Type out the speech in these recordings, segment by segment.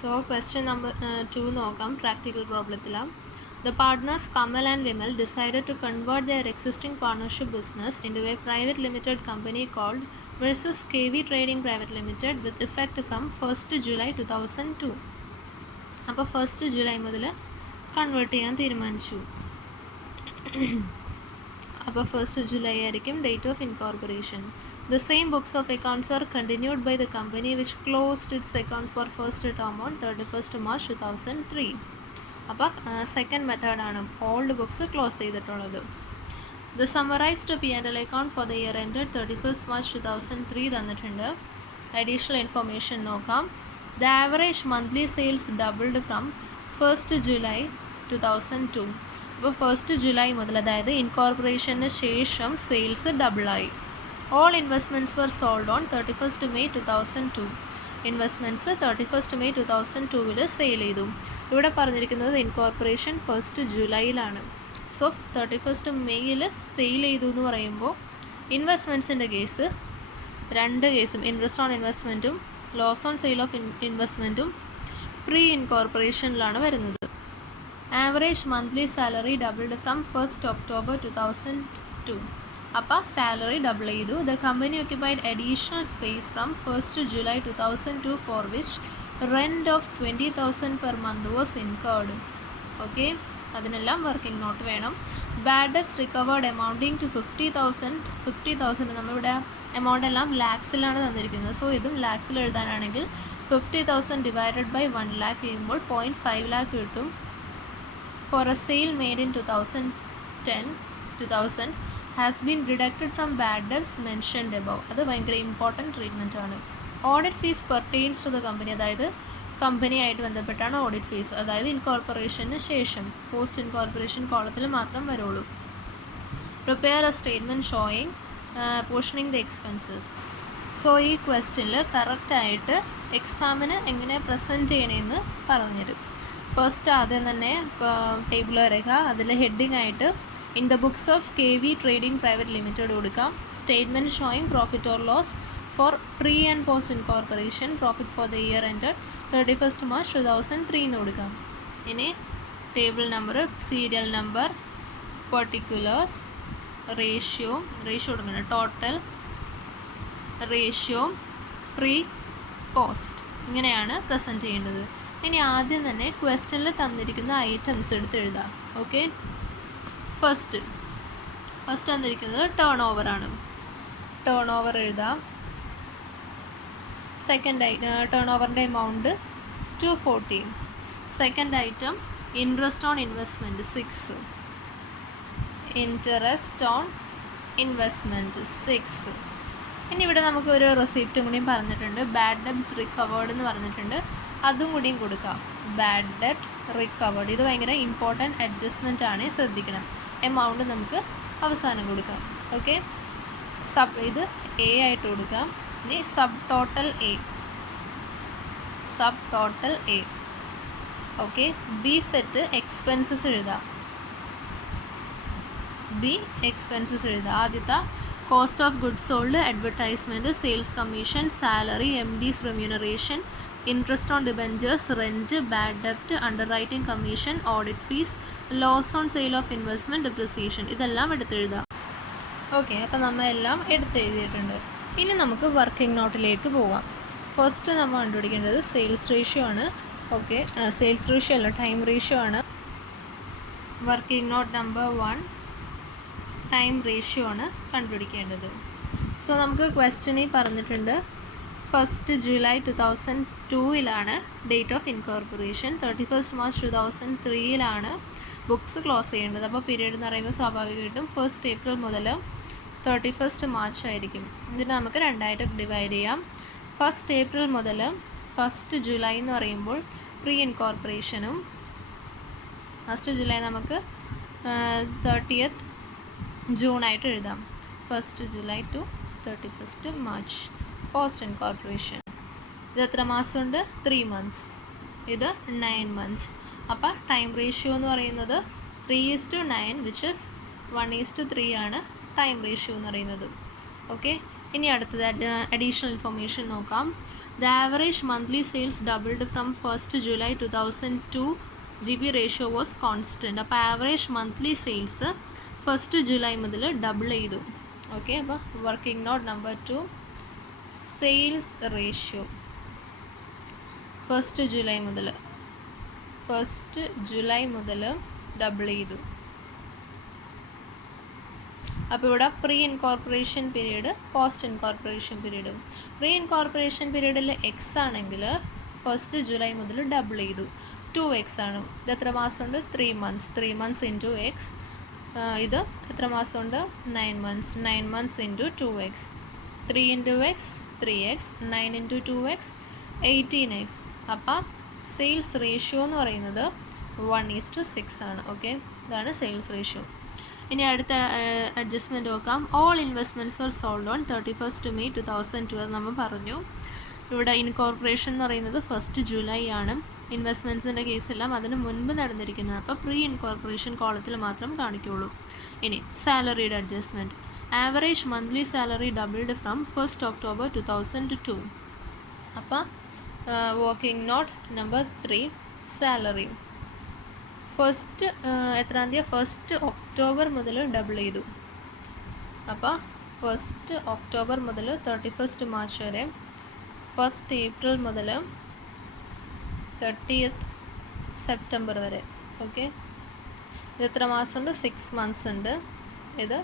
So question number 2 നോക്കാം practical പ്രോബ്ലത്തിലാണ്. The partners Kamal and Vimal decided to convert their existing partnership business into a private limited company called Versus KV Trading Private Limited with effect from 1st July 2002. അപ്പോൾ 1st July മുതൽ convert ചെയ്യാൻ തീരുമാനിച്ചു. അപ്പോൾ 1st July ആയിരിക്കും date of incorporation. The same books of accounts are continued by the company which closed its account for first term on 31st March 2003. അപ്പോൾ second മെത്തേഡാണ് old books close ചെയ്തിട്ടുള്ളത്. The summarized P&L account for the year ended 31st March 2003 തന്നിട്ടുണ്ട്. Additional information നോക്കാം. The average monthly sales doubled from 1st July 2002. അപ്പോൾ 1st July മുതൽ, അതായത് ഇൻകോർപ്പറേഷന് ശേഷം സെയിൽസ് ഡബിളായി. All investments were sold on 31st May 2002. Investments 31st May 2002 sale ചെയ്തു. ഇവിടെ പറഞ്ഞിരിക്കുന്നത് ഇൻകോർപ്പറേഷൻ 1st ജൂലൈയിലാണ്. സോ 31st May സെയിൽ ചെയ്തു എന്ന് പറയുമ്പോൾ ഇൻവെസ്റ്റ്മെൻറ്റ്സിൻ്റെ കേസ് രണ്ട് കേസും, ഇൻട്രസ്റ്റ് ഓൺ ഇൻവെസ്റ്റ്മെൻറ്റും ലോസ് ഓൺ സെയിൽ ഓഫ് ഇൻവെസ്റ്റ്മെൻറ്റും പ്രീ ഇൻകോർപ്പറേഷനിലാണ് വരുന്നത്. Average monthly salary doubled from 1st October 2002. അപ്പോൾ സാലറി ഡബിൾ ചെയ്തു. The company occupied additional space from 1st July 2002 for which rent of 20,000 per month was incurred. Okay, അതിനെല്ലാം working note വേണം. Bad debts recovered amounting to 50,000. നമ്മളിവിടെ amount എല്ലാം ലാക്സിലാണ് തന്നിരിക്കുന്നത്. So ഇതും ലാക്സിൽ എഴുതാനാണെങ്കിൽ 50,000 ഡിവൈഡഡ് ബൈ 1 lakh ചെയ്യുമ്പോൾ 0.5 lakh കിട്ടും. For a sale made in 2000 has been deducted from bad debts mentioned above. അത് ഭയങ്കര ഇമ്പോർട്ടൻറ്റ് ട്രീറ്റ്മെൻറ്റ് ആണ്. Audit fees pertains to the company, അതായത് കമ്പനിയായിട്ട് ബന്ധപ്പെട്ടാണ് ഓഡിറ്റ് ഫീസ്, അതായത് ഇൻകോർപ്പറേഷന് ശേഷം പോസ്റ്റ് ഇൻകോർപ്പറേഷൻ കോളത്തിൽ മാത്രം വരുള്ളൂ. Prepare A statement showing portioning the expenses. So ഈ ക്വസ്റ്റ്യനിൽ കറക്റ്റായിട്ട് എക്സാമിന് എങ്ങനെ പ്രസൻറ്റ് ചെയ്യണമെന്ന് പറഞ്ഞുതരും. ഫസ്റ്റ് ആദ്യം തന്നെ ടേബിൾ വരയ്ക്കുക. അതിൽ ഹെഡിങ് ആയിട്ട് in the books of KV trading private limited കൊടുക്കാം. Statement showing profit or loss for pre and post incorporation profit for the year ended 31st March 2003 എന്ന് കൊടുക്കാം. ഇനി table number, serial number, particulars, ratio കൊടുക്കണം, total, ratio, pre, post, ഇങ്ങനെയാണ് present ചെയ്യേണ്ടത്. ഇനി ആദ്യം തന്നെ ക്വസ്റ്റ്യനിൽ തന്നിരിക്കുന്ന ഐറ്റംസ് എടുത്ത് എഴുതാം. ഓക്കെ, ഫസ്റ്റ് തന്നിരിക്കുന്നത് ടേൺ ഓവറാണ്. ടേൺ ഓവർ എഴുതാം. സെക്കൻഡ് ടേൺ ഓവറിൻ്റെ amount 240. Second item interest on investment 6. Interest on investment 6. ഇനി ഇവിടെ നമുക്ക് ഒരു റെസിപ്റ്റും കൂടിയും പറഞ്ഞിട്ടുണ്ട്. ബാഡ് ഡെബ്റ്റ്സ് റിക്കവേർഡ് എന്ന് പറഞ്ഞിട്ടുണ്ട്, അതും കൂടിയും കൊടുക്കാം. ബാഡ് ഡെബ്റ്റ് റിക്കവേർഡ്, ഇത് ഭയങ്കര ഇമ്പോർട്ടൻറ്റ് അഡ്ജസ്റ്റ്മെൻ്റ് ആണ്, ശ്രദ്ധിക്കണം. എമൗണ്ട് നമുക്ക് അവസാനം കൊടുക്കാം. ഓക്കെ, ഇത് എ ആയിട്ട് കൊടുക്കാം. ഇനി sub total A. Okay, B set expenses എഴുതാം. ആദ്യത്തെ cost of goods sold, advertisement, sales commission, salary, MD's remuneration, interest on debentures, rent, bad ഡെബ്റ്റ്, underwriting commission, audit fees, loss on sale of investment, depreciation, ഇതെല്ലാം എടുത്തെഴുതാം. Okay, അപ്പോൾ നമ്മൾ എല്ലാം എടുത്തെഴുതിയിട്ടുണ്ട്. ഇനി നമുക്ക് വർക്കിംഗ് നോട്ടിലേക്ക് പോകാം. ഫസ്റ്റ് നമ്മൾ കണ്ടുപിടിക്കേണ്ടത് സെയിൽസ് റേഷ്യോ ആണ്. ഓക്കെ, സെയിൽസ് റേഷ്യോ അല്ല, ടൈം റേഷ്യോ ആണ്. Working note number 1 time ratio ആണ് കണ്ടുപിടിക്കേണ്ടത്. സോ നമുക്ക് ക്വസ്റ്റ്യനിൽ പറഞ്ഞിട്ടുണ്ട് 1st July 2002 date of incorporation, 31st March 2003 books close ചെയ്യേണ്ടത്. അപ്പോൾ പീരീഡ് എന്ന് പറയുമ്പോൾ സ്വാഭാവികമായിട്ടും 1st April മുതൽ 31st March ആയിരിക്കും. ഇതിന് നമുക്ക് രണ്ടായിട്ട് ഡിവൈഡ് ചെയ്യാം. 1st April മുതൽ 1st July എന്ന് പറയുമ്പോൾ പ്രീ ഇൻകോർപ്പറേഷനും, 1st July നമുക്ക് 30th June ആയിട്ട് എഴുതാം. 1st July to 31st March post incorporation. ഇത് എത്ര മാസമുണ്ട്? 3 months. ഇത് 9 months. അപ്പോൾ ടൈം റേഷ്യോ എന്ന് പറയുന്നത് 3:9 വിച്ച് ഇസ് 1:3 ആണ് ടൈം റേഷ്യോ എന്ന് പറയുന്നത്. ഓക്കെ, ഇനി അടുത്തത് അഡീഷണൽ ഇൻഫർമേഷൻ നോക്കാം. The average monthly sales doubled from 1st July 2002. GB ratio was constant. അപ്പോൾ average monthly sales 1st July മുതൽ ഡബിൾ ചെയ്തു. ഓക്കെ, അപ്പോൾ working note number 2, sales ratio 1st July മുതൽ ഡബിൾ ചെയ്തു. അപ്പോൾ ഇവിടെ pre incorporation period, post incorporation period. Pre incorporation പീരീഡിൽ X ആണെങ്കിൽ 1st ജൂലൈ മുതൽ ഡബിൾ ചെയ്തു, 2x ആണ്. ഇത് എത്ര മാസമുണ്ട്? 3 months. 3 months into X. ഇത് എത്ര മാസമുണ്ട്? 9 months. 9 months into 2x. 3 into X 3x, 9 into 2x 18x. അപ്പം സെയിൽസ് റേഷ്യോ എന്ന് പറയുന്നത് 1:6 ആണ്. ഓക്കെ, ഇതാണ് സെയിൽസ് റേഷ്യോ. ഇനി അടുത്ത അഡ്ജസ്റ്റ്മെൻറ്റ് നോക്കാം. All investments were sold on 31st May 2012 നമ്മൾ പറഞ്ഞു. ഇവിടെ ഇൻകോർപ്പറേഷൻ എന്ന് പറയുന്നത് 1st ജൂലൈ ആണ്. ഇൻവെസ്റ്റ്മെൻറ്റ്സിൻ്റെ കേസെല്ലാം അതിന് മുൻപ് നടന്നിരിക്കുന്നതാണ്. അപ്പോൾ പ്രീ ഇൻകോർപ്പറേഷൻ കോളത്തിൽ മാത്രം കാണിക്കുകയുള്ളൂ. ഇനി സാലറിയുടെ adjustment. Average monthly salary doubled from 1st October 2002. അപ്പോൾ വർക്കിംഗ് നോട്ട് നമ്പർ 3, സാലറി എത്രാം തീയതി? 1st October മുതൽ ഡബിൾ ചെയ്തു. അപ്പോൾ 1st October മുതൽ 31st March വരെ, 1st April മുതൽ 30th September വരെ. ഓക്കെ, ഇത് എത്ര മാസമുണ്ട്? 6 months ഉണ്ട്. ഇത്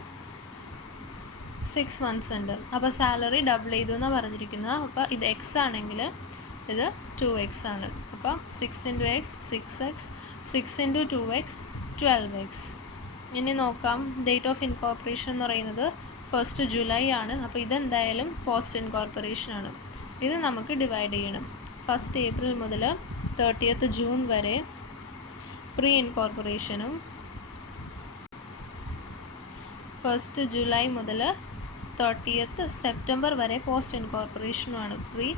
6 months ഉണ്ട്. അപ്പോൾ സാലറി ഡബിൾ ചെയ്തു എന്നാണ് പറഞ്ഞിരിക്കുന്നത്. അപ്പോൾ ഇത് എക്സ് ആണെങ്കിൽ ഇത് 2x ആണ്. അപ്പോൾ 6 into X 6x, 6 into 2x 12x. ഇനി നോക്കാം, ഡേറ്റ് ഓഫ് ഇൻകോർപ്പറേഷൻ എന്ന് പറയുന്നത് 1st ജൂലൈ ആണ്. അപ്പോൾ ഇതെന്തായാലും പോസ്റ്റ് ഇൻകോർപ്പറേഷൻ ആണ്. ഇത് നമുക്ക് ഡിവൈഡ് ചെയ്യണം. 1st April മുതൽ 30th June വരെ പ്രീ ഇൻകോർപ്പറേഷനും, 1st ജൂലൈ മുതൽ 30th September വരെ പോസ്റ്റ് ഇൻകോർപ്പറേഷനുമാണ്. പ്രീ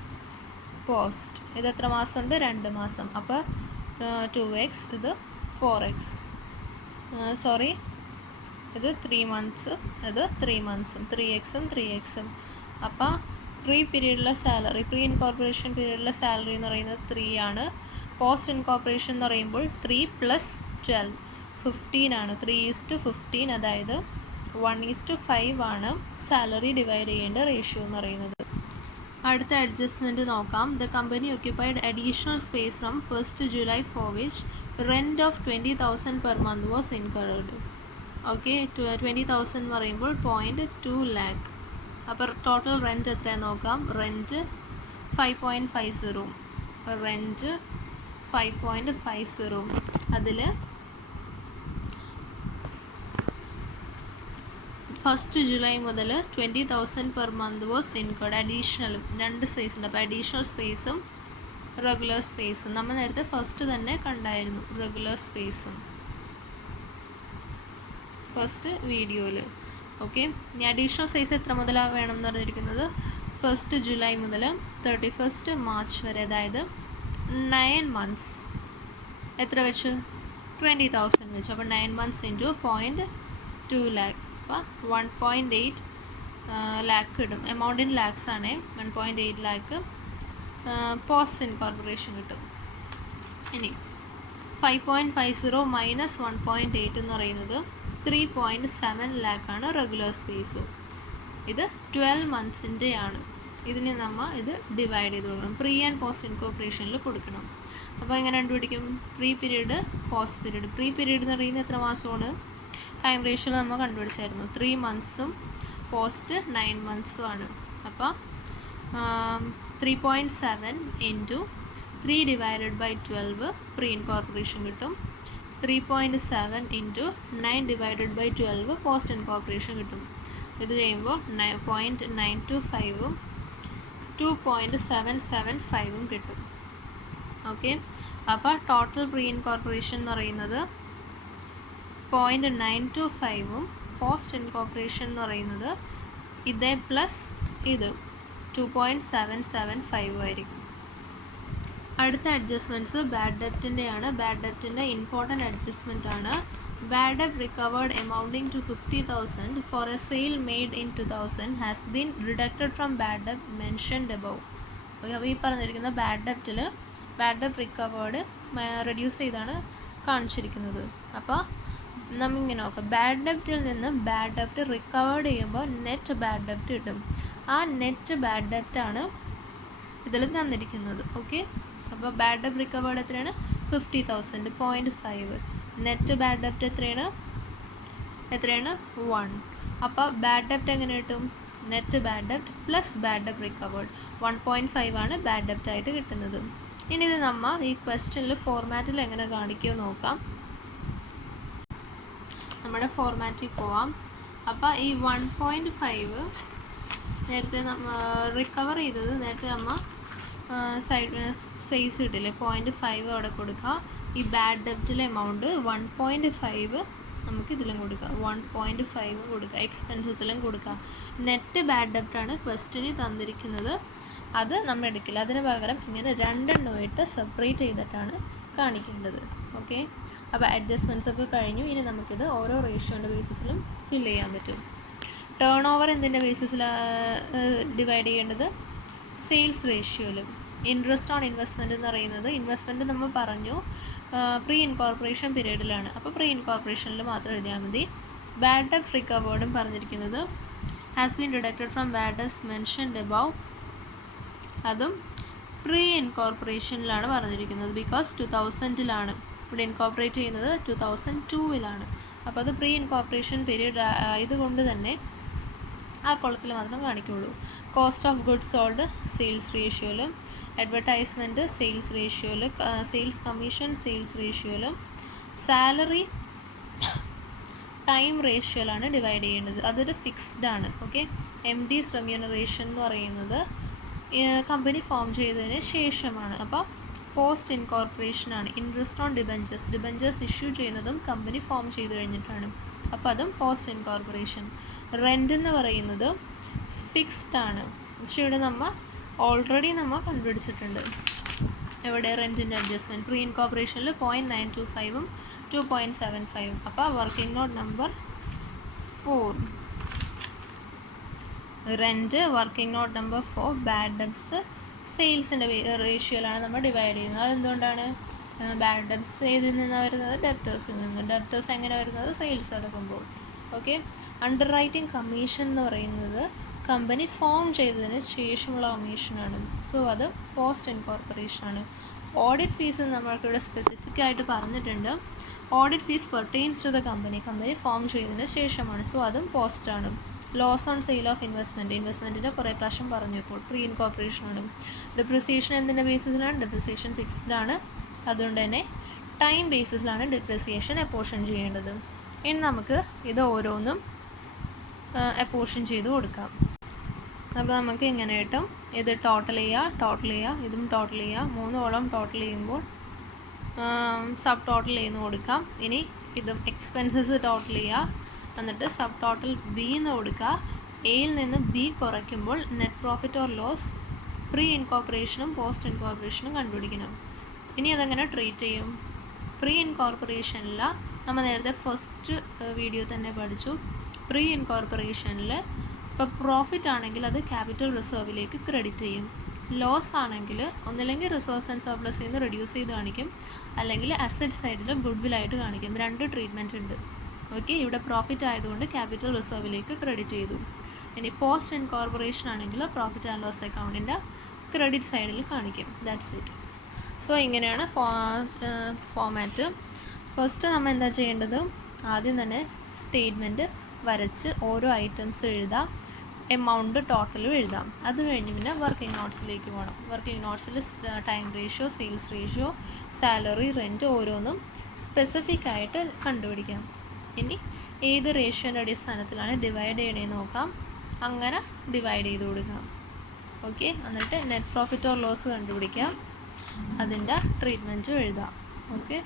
പോസ്റ്റ് ഇത് എത്ര മാസമുണ്ട്? 2 മാസം. അപ്പോൾ 2x, ഇത് 4x. സോറി, ഇത് 3 months, ഇത് 3 months, 3xും 3xും. അപ്പോൾ പ്രീ പീരീഡിലെ സാലറി, പ്രീ ഇൻകോർപ്പറേഷൻ പീരീഡിലെ സാലറി എന്ന് പറയുന്നത് 3 ആണ്. പോസ്റ്റ് ഇൻകോർപ്പറേഷൻ എന്ന് പറയുമ്പോൾ 3 + 12 15 ആണ്. 3:15, അതായത് 1:5 ആണ് സാലറി ഡിവൈഡ് ചെയ്യേണ്ട റേഷ്യോ എന്ന് പറയുന്നത്. അടുത്ത അഡ്ജസ്റ്റ്മെൻറ്റ് നോക്കാം. The company occupied additional space from 1st July for which rent of 20,000 per month was incurred. Okay, 20,000 എന്ന് പറയുമ്പോൾ 0.2 lakh. അപ്പോൾ ടോട്ടൽ റെൻറ്റ് എത്രയാണെന്ന് നോക്കാം. Rent 5.50, rent 5.50. അതിൽ 1st July മുതൽ 20,000 per month was incurred. Additional 2 space ഉണ്ട്. അപ്പോൾ അഡീഷണൽ സ്പേസും റെഗുലർ സ്പേസും നമ്മൾ നേരത്തെ ഫസ്റ്റ് തന്നെ കണ്ടായിരുന്നു. റെഗുലർ സ്പേസും ഫസ്റ്റ് വീഡിയോയിൽ. ഓക്കെ, ഇനി അഡീഷണൽ സ്പേസ് എത്ര മുതലാണ് വേണം എന്ന് പറഞ്ഞിരിക്കുന്നത്? 1st July മുതൽ 31st March വരെ, അതായത് 9 months. എത്ര വെച്ച്? 20,000 വെച്ച്. അപ്പോൾ 9 months ഇൻറ്റു 0.2 lakh. അപ്പോൾ 1.8 lakh കിട്ടും. എമൗണ്ട് ഇൻ ലാക്സ് ആണ്. 1.8 lakh പോസ്റ്റ് ഇൻകോർപ്പറേഷൻ കിട്ടും. ഇനി 5.50 മൈനസ് 1.8 എന്ന് പറയുന്നത് 3.7 lakh ആണ് റെഗുലർ സ്പേസ്. ഇത് 12 monthsൻ്റെ ആണ്. ഇതിന് നമ്മൾ ഇത് ഡിവൈഡ് ചെയ്ത് കൊടുക്കണം. പ്രീ ആൻഡ് പോസ്റ്റ് ഇൻകോർപ്പറേഷനിൽ കൊടുക്കണം. അപ്പോൾ എങ്ങനെ കണ്ടുപിടിക്കും? Pre period, post period. Pre period എന്ന് പറയുന്നത് എത്ര മാസമാണ്? ടൈം റേഷ്യോ നമ്മൾ കണ്ടുപിടിച്ചായിരുന്നു. 3 monthsഉം പോസ്റ്റ് 9 monthsഉം ആണ്. അപ്പോൾ 3.7 into 3 divided by 12 pre incorporation കിട്ടും. 3.7 into 9 divided by 12 post incorporation കിട്ടും. ഇത് ചെയ്യുമ്പോൾ 0.925ഉം 2.775ഉം കിട്ടും. ഓക്കെ, അപ്പോൾ ടോട്ടൽ പ്രീ ഇൻകോർപ്പറേഷൻ എന്ന് പറയുന്നത് 0.925ഉം പോസ്റ്റ് ഇൻകോർപ്പറേഷൻ എന്ന് പറയുന്നത് ഇതേ പ്ലസ് ഇത് 2.775 ആയിരിക്കും. അടുത്ത അഡ്ജസ്റ്റ്മെൻറ്റ്സ് ബാഡ് ഡെപ്റ്റിൻ്റെയാണ്. ബാഡ് ഡെപ്റ്റിൻ്റെ ഇമ്പോർട്ടൻ്റ് അഡ്ജസ്റ്റ്മെൻ്റ് ആണ്. ബാഡ് ഡെപ്റ്റ് recovered amounting to 50,000 for a sale made in 2000 has been deducted from bad ഡെപ്റ്റ് മെൻഷൻഡ് എബവ്. ഓക്കെ, അപ്പോൾ ഈ പറഞ്ഞിരിക്കുന്ന ബാഡ് ഡെപ്റ്റ് റിക്കവേർഡ് റെഡ്യൂസ് ചെയ്താണ് കാണിച്ചിരിക്കുന്നത്. അപ്പോൾ നമ്മിങ്ങനെ നോക്കാം, ബാഡ് ഡെപ്റ്റിൽ നിന്ന് ബാഡ് ഡെപ്റ്റ് റിക്കവേർഡ് ചെയ്യുമ്പോൾ നെറ്റ് ബാഡ് ഡെപ്റ്റ് കിട്ടും. ആ നെറ്റ് ബാഡ് ഡെപ്റ്റാണ് ഇതിൽ തന്നിരിക്കുന്നത്. ഓക്കെ, അപ്പോൾ ബാഡ് ഡെപ്റ്റ് റിക്കവേർഡ് എത്രയാണ്? 50,000, 0.5. നെറ്റ് ബാഡ് ഡെപ്റ്റ് എത്രയാണ്? 1. അപ്പോൾ ബാഡ് ഡെപ്റ്റ് എങ്ങനെ കിട്ടും? നെറ്റ് ബാഡ് ഡെപ്റ്റ് പ്ലസ് ബാഡ് ഡെപ്റ്റ് റിക്കവേർഡ് 1.5 ആണ് ബാഡ് ഡെപ്റ്റ് ആയിട്ട് കിട്ടുന്നത്. ഇനി ഇത് നമ്മൾ ഈ ക്വസ്റ്റ്യനിൽ ഫോർമാറ്റിൽ എങ്ങനെ കാണിക്കുമോ നോക്കാം. നമ്മുടെ ഫോർമാറ്റിൽ പോവാം. അപ്പോൾ ഈ 1.5 നേരത്തെ റിക്കവർ ചെയ്തത് നേരത്തെ നമ്മൾ സൈഡ് സ്പേസ് കിട്ടില്ലേ, 0.5 അവിടെ കൊടുക്കുക. ഈ ബാഡ് ഡെപ്റ്റിലെ എമൗണ്ട് 1.5 നമുക്ക് ഇതിലും കൊടുക്കാം, 1.5 കൊടുക്കുക, എക്സ്പെൻസസിലും കൊടുക്കുക. നെറ്റ് ബാഡ് ഡെപ്റ്റാണ് ക്വസ്റ്റ്യനിൽ തന്നിരിക്കുന്നത്, അത് നമ്മൾ എടുക്കില്ല. അതിന് പകരം ഇങ്ങനെ രണ്ടെണ്ണമായിട്ട് സെപ്പറേറ്റ് ചെയ്തിട്ടാണ് കാണിക്കേണ്ടത്. ഓക്കെ, അപ്പോൾ അഡ്ജസ്റ്റ്മെൻറ്റ്സ് ഒക്കെ കഴിഞ്ഞു. ഇനി നമുക്കിത് ഓരോ റേഷ്യോൻ്റെ ബേസിസിലും ഫില്ല് ചെയ്യാൻ പറ്റും. ടേൺ ഓവർ എന്തിൻ്റെ ബേസിസിലാണ് ഡിവൈഡ് ചെയ്യേണ്ടത്? സെയിൽസ് റേഷ്യോയിലും. ഇൻട്രസ്റ്റ് ഓൺ ഇൻവെസ്റ്റ്മെൻറ്റ് എന്ന് പറയുന്നത്, ഇൻവെസ്റ്റ്മെൻറ്റ് നമ്മൾ പറഞ്ഞു പ്രീ ഇൻകോർപ്പറേഷൻ പീരീഡിലാണ്, അപ്പോൾ പ്രീ ഇൻകോർപ്പറേഷനിൽ മാത്രം എഴുതിയാൽ മതി. ബാഡ് ഡെപ്റ്റ് റിക്കവേർഡും പറഞ്ഞിരിക്കുന്നത് has been deducted from bad debts mentioned above, അതും പ്രീ ഇൻകോർപ്പറേഷനിലാണ് പറഞ്ഞിരിക്കുന്നത്. ബിക്കോസ് 2000-ലാണ് ഇവിടെ ഇൻകോർപ്പറേറ്റ് ചെയ്യുന്നത്, 2002-ലാണ്. അപ്പോൾ അത് പ്രീ ഇൻകോർപ്പറേഷൻ പീരീഡ് ആയതുകൊണ്ട് തന്നെ ആ കോളത്തിൽ മാത്രം കാണിക്കുള്ളൂ. Cost of goods sold sales റേഷ്യോയിലും, അഡ്വർടൈസ്മെൻറ്റ് സെയിൽസ് റേഷ്യോയിലും, സെയിൽസ് കമ്മീഷൻ സെയിൽസ് റേഷ്യോയിലും, സാലറി ടൈം റേഷ്യോയിലാണ് ഡിവൈഡ് ചെയ്യേണ്ടത്. അതൊരു ഫിക്സ്ഡ് ആണ്. ഓക്കെ, MD's റെമ്യൂണറേഷൻ എന്ന് പറയുന്നത് കമ്പനി ഫോം ചെയ്തതിന് ശേഷമാണ്. അപ്പോൾ പോസ്റ്റ് ഇൻകോർപ്പറേഷനാണ്. ഇൻട്രസ്റ്റ് ഓൺ ഡിബഞ്ചേഴ്സ് ഇഷ്യൂ ചെയ്യുന്നതും കമ്പനി ഫോം ചെയ്ത് കഴിഞ്ഞിട്ടാണ്, അപ്പോൾ അതും പോസ്റ്റ് ഇൻകോർപ്പറേഷൻ. റെൻ്റ് എന്ന് പറയുന്നത് ഫിക്സ്ഡ് ആണ്, പക്ഷേ ഇവിടെ നമ്മൾ ഓൾറെഡി കണ്ടുപിടിച്ചിട്ടുണ്ട്. എവിടെ? റെൻറ്റിൻ്റെ അഡ്ജസ്റ്റ്മെൻറ്റ് പ്രീ ഇൻകോർപ്പറേഷനിൽ 0.925-ഉം 2.75-ഉം. അപ്പോൾ working note number 4 rent, working note number 4 bad debts സെയിൽസിൻ്റെ റേഷ്യോയിലാണ് നമ്മൾ ഡിവൈഡ് ചെയ്യുന്നത്. അതെന്തുകൊണ്ടാണ്? ബാഡ് ഡെപ്റ്റ്സ് ഏതിൽ നിന്നാണ് വരുന്നത്? ഡെപ്റ്റേഴ്സിൽ നിന്ന്. ഡെപ്റ്റേഴ്സ് എങ്ങനെ വരുന്നത്? സെയിൽസ് എടുക്കുമ്പോൾ. ഓക്കെ, അണ്ടർ റൈറ്റിംഗ് കമ്മീഷൻ എന്ന് പറയുന്നത് കമ്പനി ഫോം ചെയ്തതിന് ശേഷമുള്ള കമ്മീഷനാണ്, സോ അത് പോസ്റ്റ് ഇൻകോർപ്പറേഷനാണ്. ഓഡിറ്റ് ഫീസ് നമ്മൾക്കിവിടെ സ്പെസിഫിക് ആയിട്ട് പറഞ്ഞിട്ടുണ്ട്. Audit fees pertains to the company form ചെയ്തതിന് ശേഷമാണ്, സോ അതും പോസ്റ്റാണ്. ലോസ് ഓൺ സെയിൽ ഓഫ് ഇൻവെസ്റ്റ്മെൻറ്റിൻ്റെ കുറേ പ്രാവശ്യം പറഞ്ഞു, ഇപ്പോൾ പ്രീ ഇൻകോർപ്പറേഷനാണ്. ഡിപ്രിസിയേഷൻ എന്തിൻ്റെ ബേസിസിലാണ്? ഡിപ്രിസിയേഷൻ ഫിക്സ്ഡ് ആണ്, അതുകൊണ്ട് തന്നെ ടൈം ബേസിസിലാണ് ഡിപ്രിസിയേഷൻ അപ്പോർഷൻ ചെയ്യേണ്ടത്. ഇനി നമുക്ക് ഇത് ഓരോന്നും അപ്പോർഷൻ ചെയ്ത് കൊടുക്കാം. അപ്പോൾ നമുക്ക് ഇങ്ങനെ കിട്ടും. ഇത് ടോട്ടൽ ചെയ്യുക, ഇതും ടോട്ടൽ ചെയ്യുക, 3 ഓളം ടോട്ടൽ ചെയ്യുമ്പോൾ സബ് ടോട്ടൽ ചെയ്യുന്ന കൊടുക്കാം. ഇനി ഇതും എക്സ്പെൻസസ് ടോട്ടൽ ചെയ്യുക, എന്നിട്ട് സബ് ടോട്ടൽ ബി എന്ന് കൊടുക്കുക. എയിൽ നിന്ന് ബി കുറയ്ക്കുമ്പോൾ net profit or loss pre ഇൻകോർപ്പറേഷനും പോസ്റ്റ് ഇൻകോർപ്പറേഷനും കണ്ടുപിടിക്കണം. ഇനി അതെങ്ങനെ ട്രീറ്റ് ചെയ്യും? പ്രീ ഇൻകോർപ്പറേഷനിൽ നമ്മൾ നേരത്തെ ഫസ്റ്റ് വീഡിയോ തന്നെ പഠിച്ചു. പ്രീ ഇൻകോർപ്പറേഷനിൽ ഇപ്പോൾ പ്രോഫിറ്റ് ആണെങ്കിൽ അത് ക്യാപിറ്റൽ റിസർവിലേക്ക് ക്രെഡിറ്റ് ചെയ്യും. ലോസ് ആണെങ്കിൽ ഒന്നില്ലെങ്കിൽ റിസർവ്സ് ആൻഡ് സർപ്ലസിൽ നിന്ന് റെഡ്യൂസ് ചെയ്ത് കാണിക്കും, അല്ലെങ്കിൽ അസറ്റ് സൈഡിൽ ഗുഡ് വില്ലായിട്ട് കാണിക്കും. 2 ട്രീറ്റ്മെൻറ്റ് ഉണ്ട്. ഓക്കെ, ഇവിടെ പ്രോഫിറ്റ് ആയതുകൊണ്ട് ക്യാപിറ്റൽ റിസർവിലേക്ക് ക്രെഡിറ്റ് ചെയ്തു. ഇനി പോസ്റ്റ് ഇൻകോർപ്പറേഷൻ ആണെങ്കിൽ പ്രോഫിറ്റ് ആൻഡ് ലോസ് അക്കൗണ്ടിൻ്റെ ക്രെഡിറ്റ് സൈഡിൽ കാണിക്കും. That's it. സോ ഇങ്ങനെയാണ് ഫോമാറ്റ്. ഫസ്റ്റ് നമ്മൾ എന്താ ചെയ്യേണ്ടത്? ആദ്യം തന്നെ സ്റ്റേറ്റ്മെൻറ്റ് വരച്ച് ഓരോ ഐറ്റംസ് എഴുതാം, എമൗണ്ട് ടോട്ടലും എഴുതാം. അത് കഴിഞ്ഞ് പിന്നെ വർക്കിംഗ് നോട്ട്സിലേക്ക് പോകണം. വർക്കിംഗ് നോട്ട്സിൽ time ratio, sales ratio, salary, rent ഓരോന്നും സ്പെസിഫിക് ആയിട്ട് കണ്ടുപിടിക്കാം. ഇനി ഏത് റേഷ്യോൻ്റെ അടിസ്ഥാനത്തിലാണ് ഡിവൈഡ് ചെയ്യണമെന്ന് നോക്കാം. അങ്ങനെ ഡിവൈഡ് ചെയ്ത് കൊടുക്കാം. ഓക്കെ, എന്നിട്ട് നെറ്റ് പ്രോഫിറ്റ് ഓർ ലോസ് കണ്ടുപിടിക്കാം, അതിൻ്റെ ട്രീറ്റ്മെൻറ്റും എഴുതാം. ഓക്കെ.